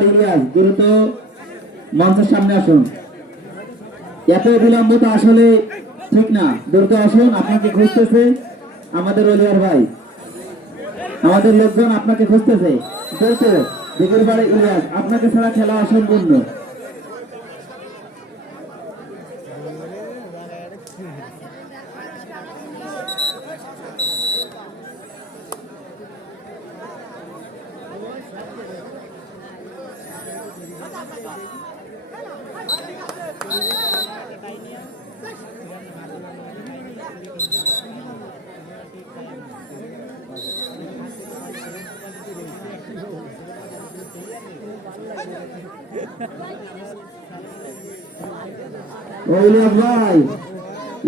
ইলিয়াস দ্রুত মঞ্চের সামনে আসুন। এত বিলম্ব তো আসলে ঠিক না, দ্রুত আসুন। আপনাকে খুঁজতেছে আমাদের অলিয়ার ভাই, আমাদের লোকজন আপনাকে খুঁজতেছে। দ্রুত দিঘির পাড় ইলিয়াস, আপনাকে ছাড়া খেলা অসম্পূর্ণ।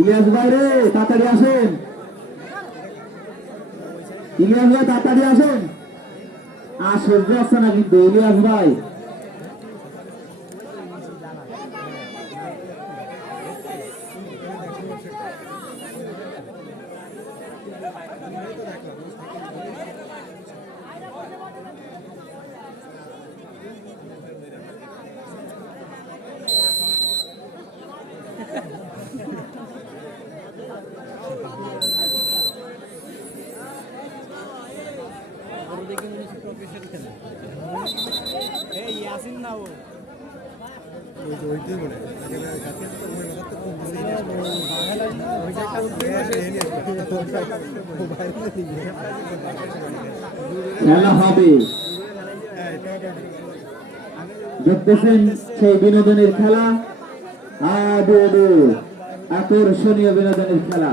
ইলিয়াস ভাই রে, তাড়াতাড়ি আসেন। ইলিয়াস ভাই তাড়াতাড়ি আসেন। আর সহ্য আসছে না কিন্তু ইলিয়াস ভাই। খেলা হবে, দেখতেছেন সেই বিনোদনের খেলা, আকর্ষণীয় বিনোদনের খেলা।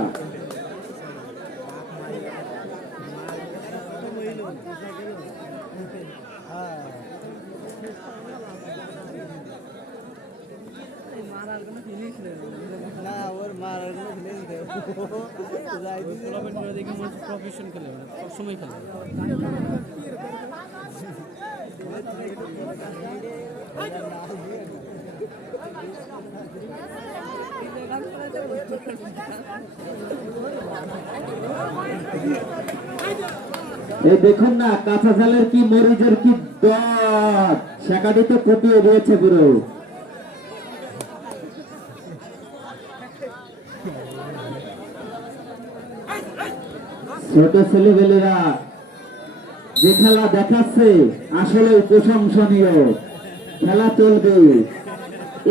প্রফেশন খেলে সবসময় খেলে। এই দেখুন না, কাঁচা জালের কি মরিচের কি দর, সেখানে তো কপিয়ে দিয়েছে পুরো। ছোট ছেলেবেলেরা যে খেলা দেখাচ্ছে আসলে প্রশংসনীয়। খেলা চলবে,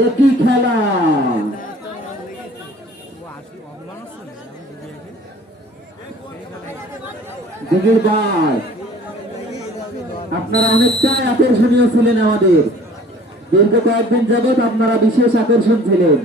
একই খেলা। দিঘির ভাই, আপনারা অনেকটাই আকর্ষণীয় ছিলেন আমাদের। দীর্ঘ কয়েকদিন যাবৎ আপনারা বিশেষ আকর্ষণ ছিলেন।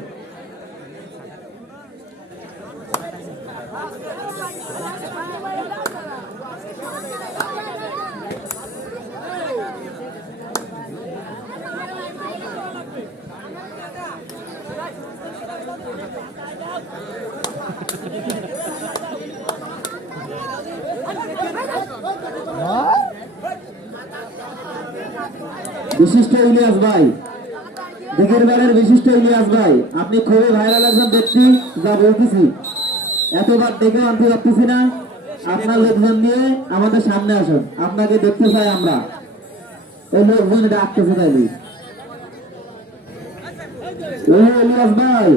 বিশিষ্ট ইলিয়াস ভাই, দিঘির বাড়ির বিশিষ্ট ইলিয়াস ভাই, আপনি খুবই ভাইরাল একজন ব্যক্তি, যা বলতেছি। এতবার দেখে আনতে পারতেছি না। আপনার লোকজন নিয়ে আমাদের সামনে আসুন, আপনাকে দেখতে চাই আমরা। ওই লোকজন এটা আঁকতেছে তাইলে ইলিয়াস ভাই।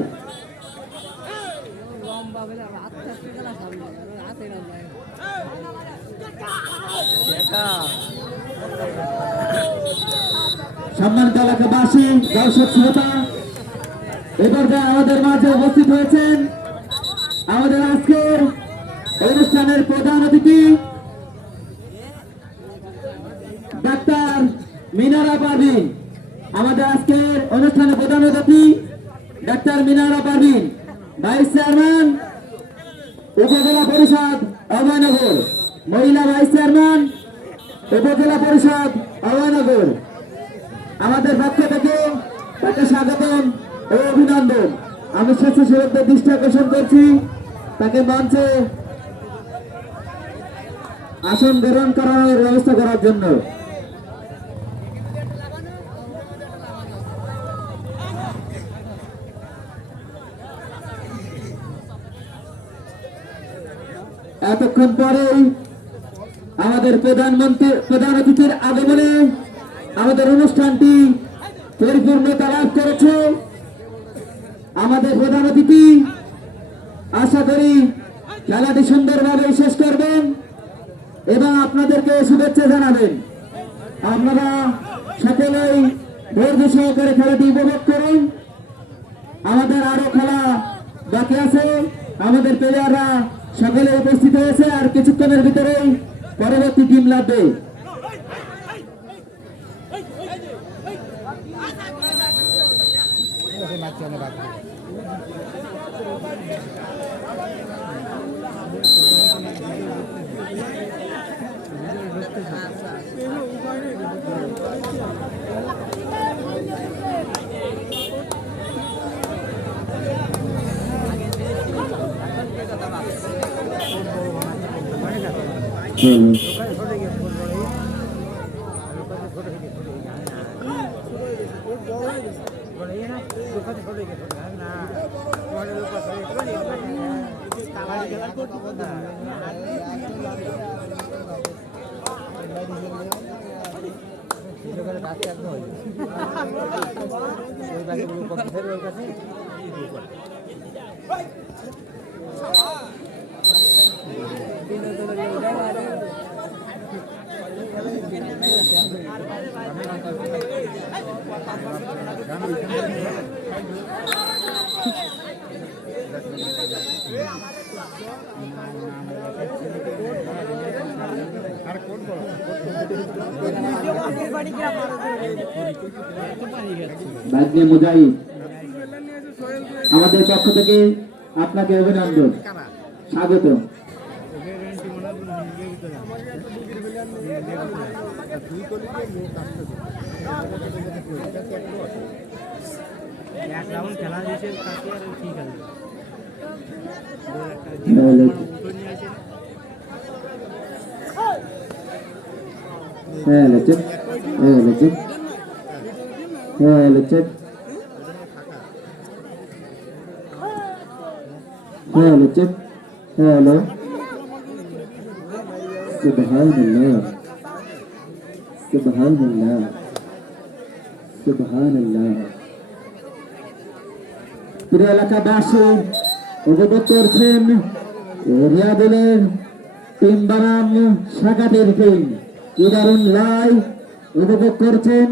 সম্মানিত এলাকাবাসী, দর্শক শ্রোতা, এবার আমাদের মাঝে উপস্থিত হয়েছেন আমাদের আজকের অনুষ্ঠানের প্রধান অতিথি ডাক্তার মিনারা পারভিন। আমাদের আজকের অনুষ্ঠানের প্রধান অতিথি doctor Minara Parvin, vice chairman Upazila Parishad Abhaynagar, মহিলা ভাইস চেয়ারম্যান উপজেলা পরিষদ অভয়নগর। আমাদের পক্ষ থেকে তাকে স্বাগতম ও অভিনন্দন। আমি স্বেচ্ছাসেবকদের দৃষ্টি আকর্ষণ করছি তাকে মঞ্চে আসন গ্রহণ করার ব্যবস্থা করার জন্য। এতক্ষণ পরেই আমাদের প্রধান অতিথির আগমনে আমাদের অনুষ্ঠানটি পরিপূর্ণতা লাভ করেছে। আমাদের প্রধান অতিথি আশা করি খেলাটি সুন্দরভাবে শেষ করবেন এবং আপনাদেরকে শুভেচ্ছা জানাবেন। আপনারা সকলেই ধৈর্য সহকারে খেলাটি উপভোগ করুন। আমাদের আরো খেলা বাকি আছে। আমাদের প্লেয়াররা সকলে উপস্থিত হয়েছে, আর কিছুক্ষণের ভিতরেই পরবর্তী টিম লাগবে। ভাগ্নে মুজাহিদ, আমাদের পক্ষ থেকে আপনাকে অভিনন্দন, স্বাগত। Hello. Subhanallah. Subhanallah. Subhanallah. প্রিয় এলাকাবাসী উপভোগ করছেন রিয়াদুলের টিম বারাম শাখাটির টিম। কি দারুণ লাইভ উপভোগ করছেন,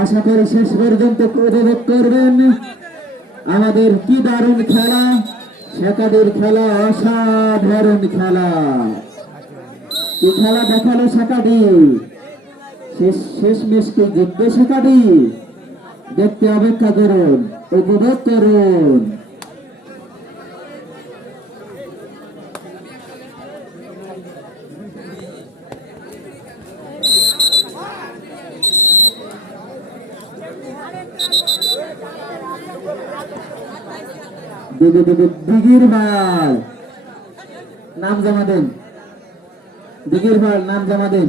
আশা করি শেষ পর্যন্ত উপভোগ করবেন। আমাদের কি দারুণ খেলা, শাখাটির খেলা, অসাধারণ খেলা। কি খেলা দেখালো শাখাটি, শেষ মেশকে জিতবে শাখাটি। দেখতে অপেক্ষা করুন, উপভোগ করুন। দিঘির ভাই নাম জমা দেন, দিঘির ভাই নাম জমা দেন।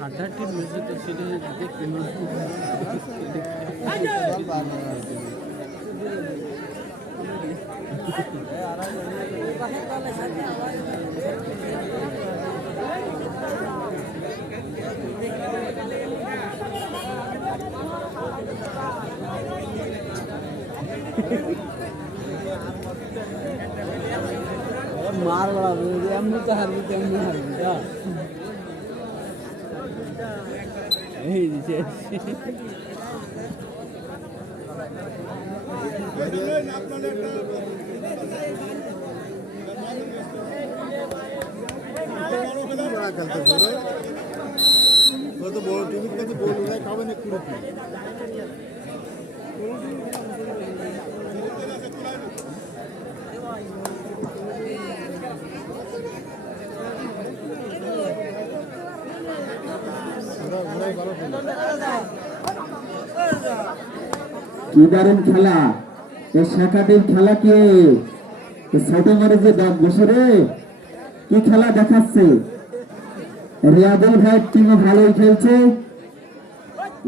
হাড্ডাটি মিউজিক সেটা দেখতে মার ঘর বাড়াবে এমনি তো হারবি তেমনি হারবি না এই দিছে বড় টিভি কাছে বলবে খাবেন একটু কি দারুণ খেলা, এই শাখাটির খেলা কি ছোট মারে যে দাঁত বসে রে, কি খেলা দেখাচ্ছে। রিয়াদুল ভাই টিমও ভালোই খেলছে।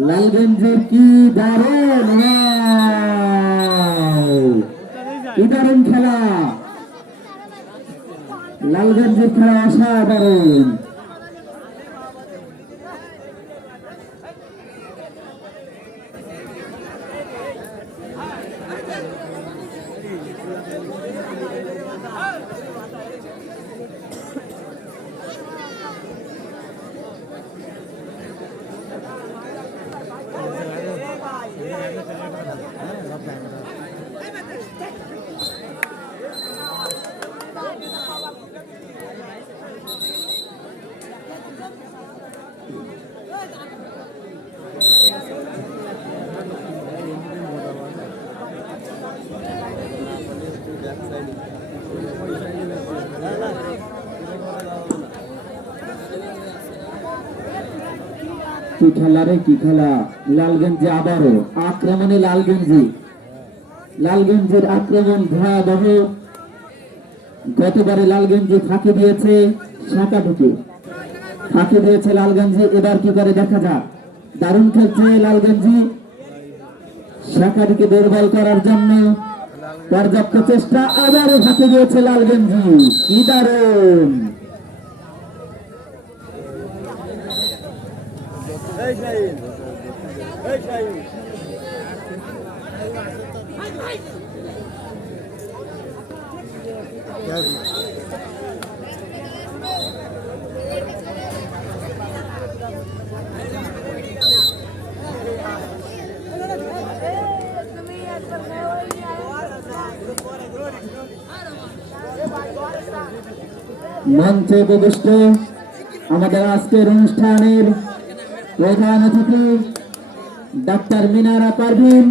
লালগঞ্জের কি দারুণ, কি দারুণ খেলা, লালগঞ্জের খেলা অসাধারণ। কি খেলা রে, কি খেলা। লালগঞ্জে আবারও আক্রমণে লালগঞ্জের আক্রমণ ভয়াবহ। গতবারে লালগঞ্জে ফাঁকি দিয়েছে শাখাটিকে, ফাঁকি দিয়েছে লালগঞ্জে। এবার কি করে দেখা যাক। দারুণ খেলছে লালগঞ্জি, শাখাটিকে দুর্বল করার জন্য পর্যাপ্ত চেষ্টা। আবারও ফাঁকি দিয়েছে লালগঞ্জি, কি দারুণ। মঞ্চে উপবিষ্ট আমাদের আজকের অনুষ্ঠানের প্রধান অতিথি ডাক্তার মিনারা পারভিন,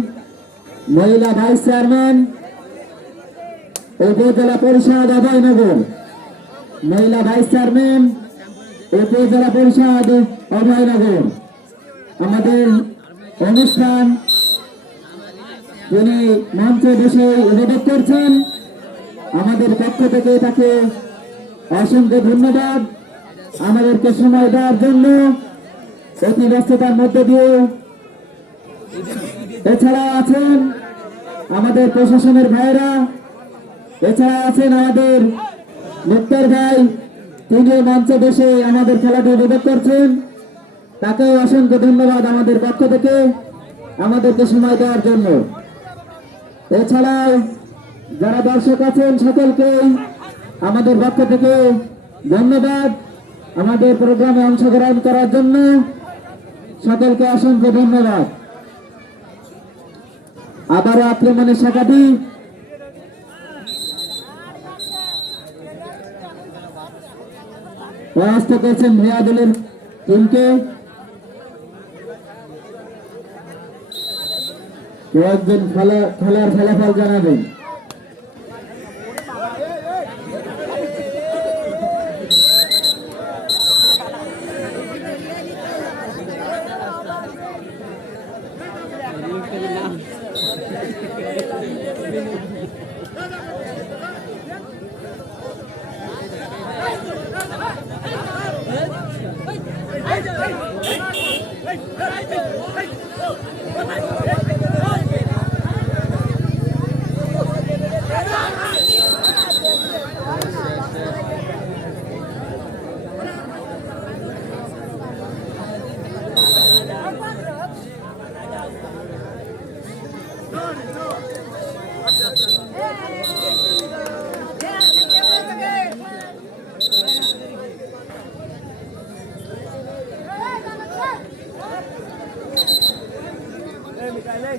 মহিলা ভাইস চেয়ারম্যান উপজেলা পরিষদ অভয়নগর, মহিলা ভাইস চেয়ারম্যান উপজেলা পরিষদ অভয়নগর। আমাদের অনুষ্ঠান তিনি মঞ্চে বসে উপভোগ করছেন। আমাদের পক্ষ থেকে তাকে অসংখ্য ধন্যবাদ আমাদেরকে সময় দেওয়ার জন্য, অতি ব্যস্ততার মধ্যে দিয়ে। এছাড়া আছেন আমাদের প্রশাসনের ভাইরা, এছাড়া আছেন আমাদের মুক্তার ভাই, তিনি মঞ্চে বসে আমাদের খেলাটি উপভোগ করছেন। তাকেও অসংখ্য ধন্যবাদ আমাদের পক্ষ থেকে আমাদেরকে সময় দেওয়ার জন্য। এছাড়াও যারা দর্শক আছেন সকলকেই আমাদের পক্ষ থেকে ধন্যবাদ আমাদের প্রোগ্রামে অংশগ্রহণ করার জন্য। সকলকে অসংখ্য ধন্যবাদ। আবারও আক্রমণের শাখাটি পরাস্ত করছেন রিয়াদুলের টিমকে। কেউ একজন খেলার ফলাফল জানাবেন। মিকাইলে